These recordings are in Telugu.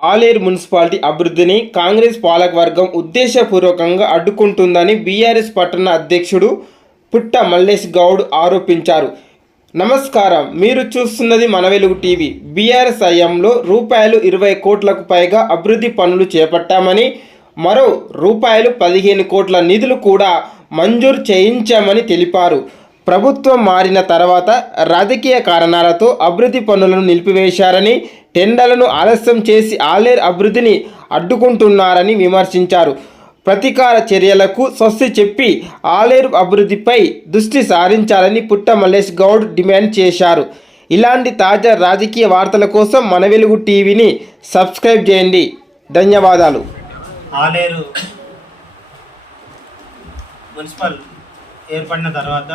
ఆలేరు మున్సిపాలిటీ అభివృద్ధిని కాంగ్రెస్ పాలకవర్గం ఉద్దేశపూర్వకంగా అడ్డుకుంటుందని బీఆర్ఎస్ పట్టణ అధ్యక్షుడు పుట్ట మల్లేష్ గౌడ్ ఆరోపించారు. నమస్కారం, మీరు చూస్తున్నది మన వెలుగు టీవీ. బీఆర్ఎస్ హయాంలో రూ20 కోట్లకు పైగా అభివృద్ధి పనులు చేపట్టామని, మరో రూ15 కోట్ల నిధులు కూడా మంజూరు చేయించామని తెలిపారు. ప్రభుత్వం మారిన తర్వాత రాజకీయ కారణాలతో అభివృద్ధి పనులను నిలిపివేశారని, టెండర్లను ఆలస్యం చేసి ఆలేరు అభివృద్ధిని అడ్డుకుంటున్నారని విమర్శించారు. ప్రతీకార చర్యలకు స్వస్తి చెప్పి ఆలేరు అభివృద్ధిపై దృష్టి సారించాలని పుట్ట మల్లేష్ గౌడ్ డిమాండ్ చేశారు. ఇలాంటి తాజా రాజకీయ వార్తల కోసం మన వెలుగు టీవీని సబ్స్క్రైబ్ చేయండి. ధన్యవాదాలు. ఆలేరు మున్సిపల్ ఏర్పడిన తర్వాత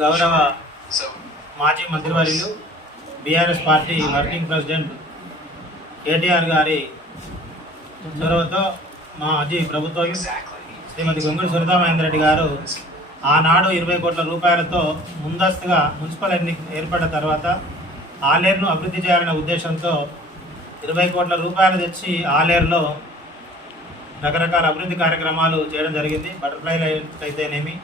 గౌరవ మాజీ మంత్రివర్యులు BRS party working president KTR గారి చొరవతో మా మాజీ ప్రభుత్వం శ్రీమతి గొంగుడి సునీతా మహేందర్ రెడ్డి గారు ఆనాడు 20 కోట్ల రూపాయలతో ముందస్తుగా మున్సిపల్ ఏర్పడిన తర్వాత ఆలేరును అభివృద్ధి చేయాలనే ఉద్దేశంతో 20 కోట్ల రూపాయలు తెచ్చి ఆలేరులో రకరకాల అభివృద్ధి కార్యక్రమాలు చేయడం జరిగింది. బటర్ఫ్లై లైట్ అయితేనేమి,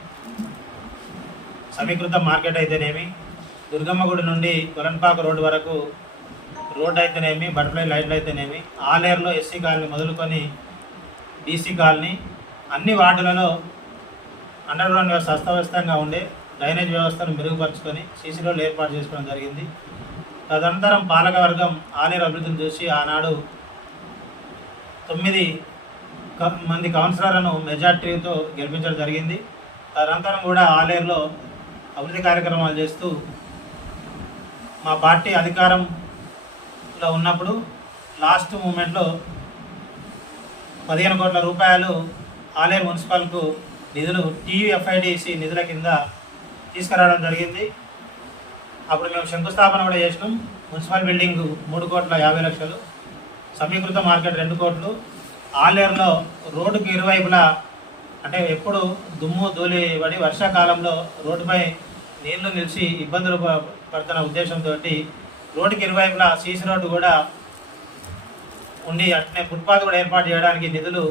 సమీకృత మార్కెట్ అయితేనేమి, దుర్గమ్మగుడి నుండి కొలన్పాక రోడ్డు వరకు రోడ్డు అయితేనేమి, బటర్ఫ్లై లైట్లు అయితేనేమి, ఆలేరులో ఎస్సీ కాలనీ మొదలుకొని బీసీ కాలనీ అన్ని వార్డులలో అండర్ గ్రౌండ్ వ్యవస్థ అస్తవ్యస్తంగా ఉండే డ్రైనేజ్ వ్యవస్థను మెరుగుపరుచుకొని సీసీ రోడ్లు ఏర్పాటు చేసుకోవడం జరిగింది. తదనంతరం పాలకవర్గం ఆలేరు అభివృద్ధిని చూసి ఆనాడు 9 మంది కౌన్సిలర్లను మెజార్టీతో గెలిపించడం జరిగింది. తదనంతరం కూడా ఆలేరులో అభివృద్ధి కార్యక్రమాలు చేస్తూ మా పార్టీ అధికారంలో ఉన్నప్పుడు లాస్ట్ మూమెంట్లో 15 కోట్ల రూపాయలు ఆలేరు మున్సిపల్కు నిధులు టీయూఎఫ్ఐడిసి నిధుల కింద తీసుకురావడం జరిగింది. అప్పుడు మేము శంకుస్థాపన కూడా చేసినాం. మున్సిపల్ బిల్డింగ్ 3,50,00,000, సమీకృత మార్కెట్ 2 కోట్లు, ఆలేరులో రోడ్డుకి ఇరువైపులా అంటే ఎప్పుడు దుమ్ము ధూళి పడి వర్షాకాలంలో రోడ్డుపై నీళ్లు నిలిచి ఇబ్బందులు పడుతున్న ఉద్దేశంతో రోడ్డుకి ఇరువైపులా సీసీ రోడ్డు కూడా ఉండి అట్నే ఫుట్పాత్ కూడా ఏర్పాటు చేయడానికి నిధులు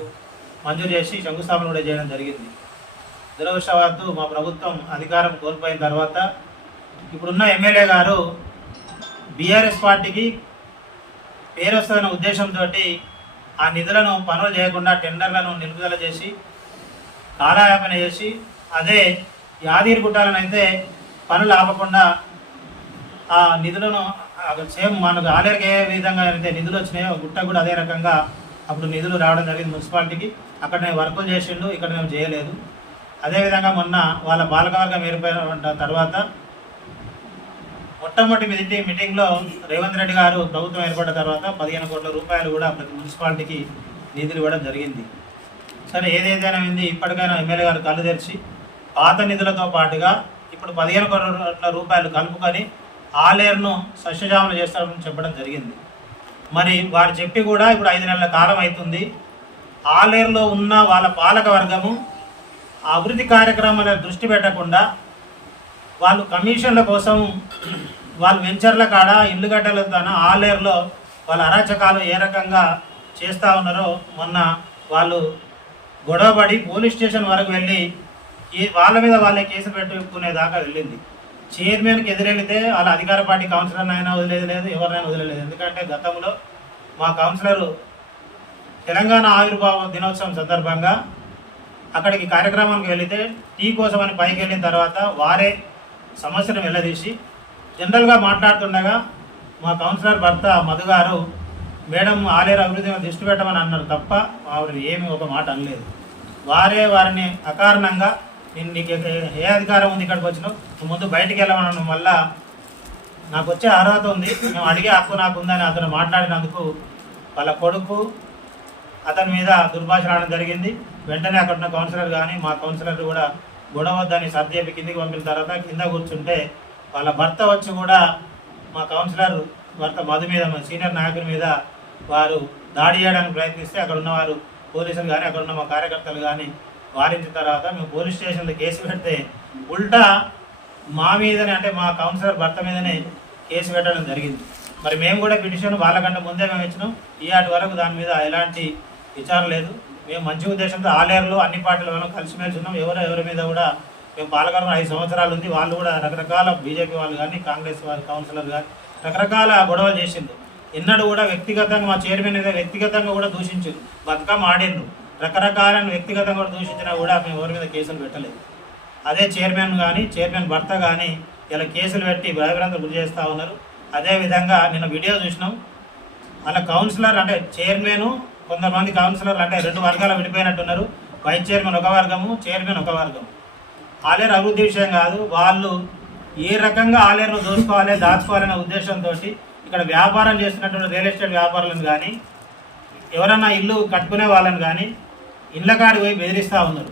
మంజూరు చేసి శంకుస్థాపన కూడా చేయడం జరిగింది. దురదృష్టవశాత్తు మా ప్రభుత్వం అధికారం కోల్పోయిన తర్వాత ఇప్పుడున్న ఎమ్మెల్యే గారు బీఆర్ఎస్ పార్టీకి పేరు వస్తున్న ఉద్దేశంతో ఆ నిధులను పనులు చేయకుండా టెండర్లను నిలుపుదల చేసి కాలయాపన చేసి అదే యాదగిరిగుట్టాలను అయితే పనులు ఆపకుండా ఆ నిధులను సేమ్ మనకు ఆలేరుకి ఏ విధంగా అయితే నిధులు వచ్చినాయో గుట్ట కూడా అదే రకంగా అప్పుడు నిధులు రావడం జరిగింది మున్సిపాలిటీకి. అక్కడ నేను వర్కులు చేసిండు, ఇక్కడ మేము చేయలేదు. అదేవిధంగా మొన్న వాళ్ళ పాలకవర్గం ఏర్పడిన తర్వాత మొట్టమొదటి మీటింగ్లో రేవంత్ రెడ్డి గారు ప్రభుత్వం ఏర్పడిన తర్వాత 15 కోట్ల రూపాయలు కూడా ప్రతి మున్సిపాలిటీకి నిధులు ఇవ్వడం జరిగింది. సరే, ఏదైతేనే ఉంది, ఇప్పటికైనా ఎమ్మెల్యే గారు కళ్ళు తెరిచి పాత నిధులతో పాటుగా ఇప్పుడు 15 కోట్ల రూపాయలు కలుపుకొని ఆలేరును సస్యశ్యామలు చేస్తారని చెప్పడం జరిగింది. మరి వారు చెప్పి కూడా ఇప్పుడు 5 నెలల కాలం అవుతుంది. ఆలేరులో ఉన్న వాళ్ళ పాలక వర్గము అభివృద్ధి కార్యక్రమాల దృష్టి పెట్టకుండా వాళ్ళు కమిషన్ల కోసం వాళ్ళు వెంచర్ల కాడ ఇల్లు గడ్డలతో ఆలేరులో వాళ్ళ అరాచకాలు ఏ రకంగా చేస్తూ ఉన్నారో మొన్న వాళ్ళు గొడవపడి పోలీస్ స్టేషన్ వరకు వెళ్ళి వాళ్ళ మీద వాళ్ళే కేసు పెట్టుకునేదాకా వెళ్ళింది. చైర్మన్కి ఎదురెళ్తే వాళ్ళ అధికార పార్టీ కౌన్సిలర్ని అయినా వదిలేదు లేదు, ఎవరినైనా వదిలేదు. ఎందుకంటే గతంలో మా కౌన్సిలరు తెలంగాణ ఆవిర్భావ దినోత్సవం సందర్భంగా అక్కడికి కార్యక్రమానికి వెళితే టీ కోసం అని పైకి వెళ్ళిన తర్వాత వారే సమస్యను వెళ్ళదీసి జనరల్గా మాట్లాడుతుండగా మా కౌన్సిలర్ భర్త మధు గారు మేడం ఆలేరు అభివృద్ధి దృష్టి పెట్టమని అన్నారు తప్ప ఆవిడ ఏమి ఒక మాట అనలేదు. వారిని అకారణంగా నీకు ఏ అధికారం ఉంది ఇక్కడికి వచ్చినావు, ముందు బయటికి వెళ్ళమనడం వల్ల నాకు వచ్చే అర్హత ఉంది, మేము అడిగే హక్కు నాకు ఉందని అతను మాట్లాడినందుకు వాళ్ళ కొడుకు అతని మీద దుర్భాషలాడడం జరిగింది. వెంటనే అక్కడ ఉన్న కౌన్సిలర్ కానీ మా కౌన్సిలర్ కూడా గొడవద్దని సర్దేపి కిందికి పంపిన తర్వాత కింద కూర్చుంటే వాళ్ళ భర్త వచ్చి కూడా మా కౌన్సిలర్ భర్త మధు మీద, మా సీనియర్ నాయకుల మీద వారు దాడి చేయడానికి ప్రయత్నిస్తే అక్కడ ఉన్నవారు పోలీసులు కానీ అక్కడ ఉన్న మా కార్యకర్తలు కానీ వారించిన తర్వాత మేము పోలీస్ స్టేషన్లో కేసు పెడితే ఉల్టా మా మీదనే అంటే మా కౌన్సిలర్ భర్త మీదనే కేసు పెట్టడం జరిగింది. మరి మేము కూడా పిటిషన్ వాళ్ళకంటే ముందే మేము ఇచ్చినాం. ఈనాటి వరకు దాని మీద ఎలాంటి విచారం లేదు. మేము మంచి ఉద్దేశంతో ఆలేరులో అన్ని పార్టీల వల్ల కలిసిమెలిసి ఉన్నాం. ఎవరి మీద కూడా మేము పాలకవర్గం 5 సంవత్సరాలు ఉంది. వాళ్ళు కూడా రకరకాల బీజేపీ వాళ్ళు కానీ కాంగ్రెస్ వాళ్ళు కౌన్సిలర్ కానీ రకరకాల గొడవలు చేసిండ్రు. ఎన్నడూ కూడా వ్యక్తిగతంగా మా చైర్మన్ మీద వ్యక్తిగతంగా కూడా దూషించారు. బతుకమ్మ ఆడిండ్రు. రకరకాలను వ్యక్తిగతంగా కూడా దూషించినా కూడా మేము ఎవరి మీద కేసులు పెట్టలేదు. అదే చైర్మన్ కానీ చైర్మన్ భర్త కానీ ఇలా కేసులు పెట్టి భయభ్రాంతులు గురి చేస్తూ ఉన్నారు. అదేవిధంగా నిన్న వీడియో చూసినాం. అలా కౌన్సిలర్ అంటే చైర్మన్ కొంతమంది కౌన్సిలర్లు అంటే 2 వర్గాలు విడిపోయినట్టున్నారు. వైస్ చైర్మన్ ఒక వర్గము, చైర్మన్ ఒక వర్గం. ఆలేరు అభివృద్ధి విషయం కాదు, వాళ్ళు ఏ రకంగా ఆలేరును దోచుకోవాలి దాచుకోవాలనే ఉద్దేశంతో ఇక్కడ వ్యాపారం చేస్తున్నటువంటి రియల్ ఎస్టేట్ వ్యాపారులను కానీ ఎవరన్నా ఇల్లు కట్టుకునే వాళ్ళని కానీ ఇళ్ళ కాడికి పోయి బెదిరిస్తూ ఉన్నారు.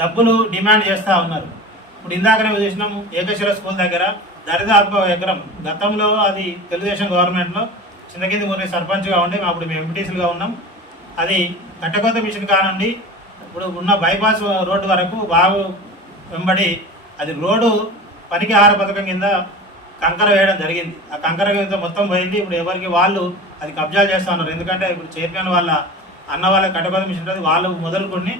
డబ్బులు డిమాండ్ చేస్తూ ఉన్నారు. ఇప్పుడు ఇందాకనే చూసినాము ఏకశిల స్కూల్ దగ్గర దరిదాపు ఎకరం. గతంలో అది తెలుగుదేశం గవర్నమెంట్లో చింతకింది మురళి సర్పంచ్గా ఉండి అప్పుడు మేము ఎంపీటీసీలుగా ఉన్నాం. అది కట్టకొత్త మిషన్ కానుండి ఇప్పుడు ఉన్న బైపాస్ రోడ్డు వరకు బాగు వెంబడి అది రోడ్డు పనికి ఆహార పథకం కింద కంకర వేయడం జరిగింది. ఆ కంకర కింద మొత్తం పోయింది. ఇప్పుడు ఎవరికి వాళ్ళు అది కబ్జాలు చేస్తూ ఉన్నారు. ఎందుకంటే ఇప్పుడు చైర్మన్ వాళ్ళ అన్న వాళ్ళ కట్టకొత్త మిషన్ ఉంటుంది. వాళ్ళు మొదలుకొని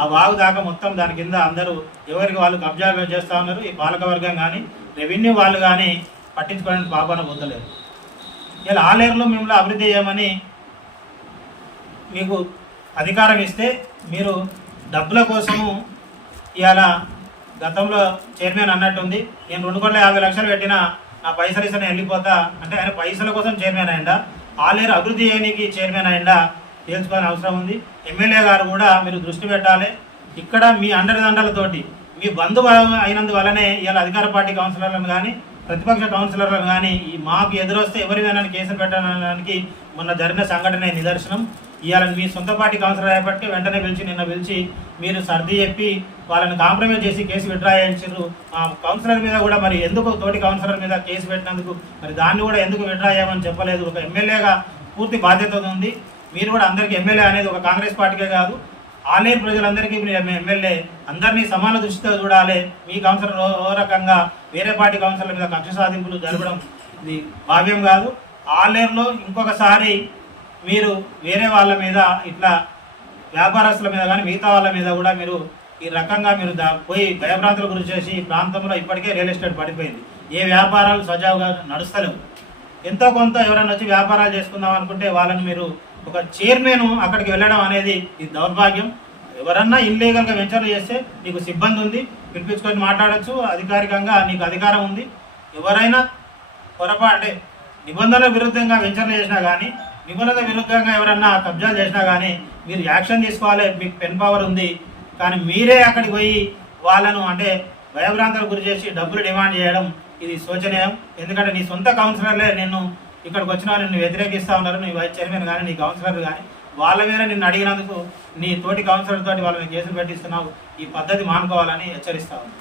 ఆ వాగు దాకా మొత్తం దాని కింద అందరూ ఎవరికి వాళ్ళు కబ్జాలు చేస్తూ ఉన్నారు. ఈ పాలకవర్గం కానీ రెవెన్యూ వాళ్ళు కానీ పట్టించుకోవడానికి పాపాన పొందలేరు. ఇలా ఆలేరులో మిమ్మల్ని అభివృద్ధి చేయమని మీకు అధికారం ఇస్తే మీరు డబ్బుల కోసము ఇవాళ గతంలో చైర్మన్ అన్నట్టుంది, నేను 2,50,00,000 పెట్టినా నా పైసలు ఇస్తే నేను వెళ్ళిపోతా అంటే ఆయన పైసల కోసం చైర్మన్ అయిందా, ఆలేరు అభివృద్ధి చేయడానికి చైర్మన్ అయిందా తెలుసుకోవాలని అవసరం ఉంది. ఎమ్మెల్యే గారు కూడా మీరు దృష్టి పెట్టాలి. ఇక్కడ మీ అండదండలతోటి మీ బంధువు అయినందువల్లనే ఇవాళ అధికార పార్టీ కౌన్సిలర్లను కానీ ప్రతిపక్ష కౌన్సిలర్లను కానీ ఈ మాకు ఎదురొస్తే ఎవరివైనా కేసులు పెట్టడానికి మొన్న జరిగిన సంఘటన నిదర్శనం. ఇవాళ మీ సొంత పార్టీ కౌన్సిలర్ అయ్యేపటికి వెంటనే నిన్న పిలిచి మీరు సర్ది చెప్పి వాళ్ళని కాంప్రమైజ్ చేసి కేసు విత్డ్రా చేయించారు. ఆ కౌన్సిలర్ మీద కూడా మరి ఎందుకు తోటి కౌన్సిలర్ మీద కేసు పెట్టినందుకు మరి దాన్ని కూడా ఎందుకు విత్డ్రా చేయమని చెప్పలేదు. ఒక ఎమ్మెల్యేగా పూర్తి బాధ్యత ఉంది. మీరు కూడా అందరికీ ఎమ్మెల్యే అనేది ఒక కాంగ్రెస్ పార్టీకే కాదు, ఆలేరు ప్రజలందరికీ మీరు ఎమ్మెల్యే, అందరినీ సమాన దృష్టితో చూడాలి. మీ కౌన్సిలర్ ఓ రకంగా వేరే పార్టీ కౌన్సిలర్ మీద కక్ష సాధింపులు జరపడం ఇది భావ్యం కాదు. ఆలేరులో ఇంకొకసారి మీరు వేరే వాళ్ళ మీద ఇట్లా వ్యాపారస్తుల మీద కానీ మిగతా వాళ్ళ మీద కూడా మీరు ఈ రకంగా మీరు పోయి భయభ్రాంతులు గురి చేసి ఈ ప్రాంతంలో ఇప్పటికే రియల్ ఎస్టేట్ పడిపోయింది. ఏ వ్యాపారాలు సజావుగా నడుస్తలేవు. ఎంతో కొంత ఎవరైనా వచ్చి వ్యాపారాలు చేసుకుందాం అనుకుంటే వాళ్ళని మీరు ఒక చైర్మన్ అక్కడికి వెళ్ళడం అనేది ఇది దౌర్భాగ్యం. ఎవరన్నా ఇల్లీగల్గా వెంచర్లు చేస్తే నీకు సిబ్బంది ఉంది, పిలిపించుకొని మాట్లాడచ్చు, అధికారికంగా నీకు అధికారం ఉంది. ఎవరైనా అంటే నిబంధనల విరుద్ధంగా వెంచర్లు చేసినా కానీ నిబంధనల విరుద్ధంగా ఎవరన్నా కబ్జాలు చేసినా కానీ మీరు యాక్షన్ తీసుకోవాలి. మీకు పెన్ పవర్ ఉంది. కానీ మీరే అక్కడికి పోయి వాళ్ళను అంటే భయభ్రాంతులకు గురి చేసి డబ్బులు డిమాండ్ చేయడం ఇది శోచనీయం. ఎందుకంటే నీ సొంత కౌన్సిలర్లే నిన్ను ఇక్కడికి వచ్చిన నిన్ను వ్యతిరేకిస్తూ ఉన్నారు. నీ వైస్ చైర్మన్ కానీ నీ కౌన్సిలర్ కానీ వాళ్ళ మీద నిన్ను అడిగినందుకు నీ తోటి కౌన్సిలర్ తోటి వాళ్ళని కేసులు పెట్టిస్తున్నావు. ఈ పద్ధతి మానుకోవాలని హెచ్చరిస్తా ఉన్నాను.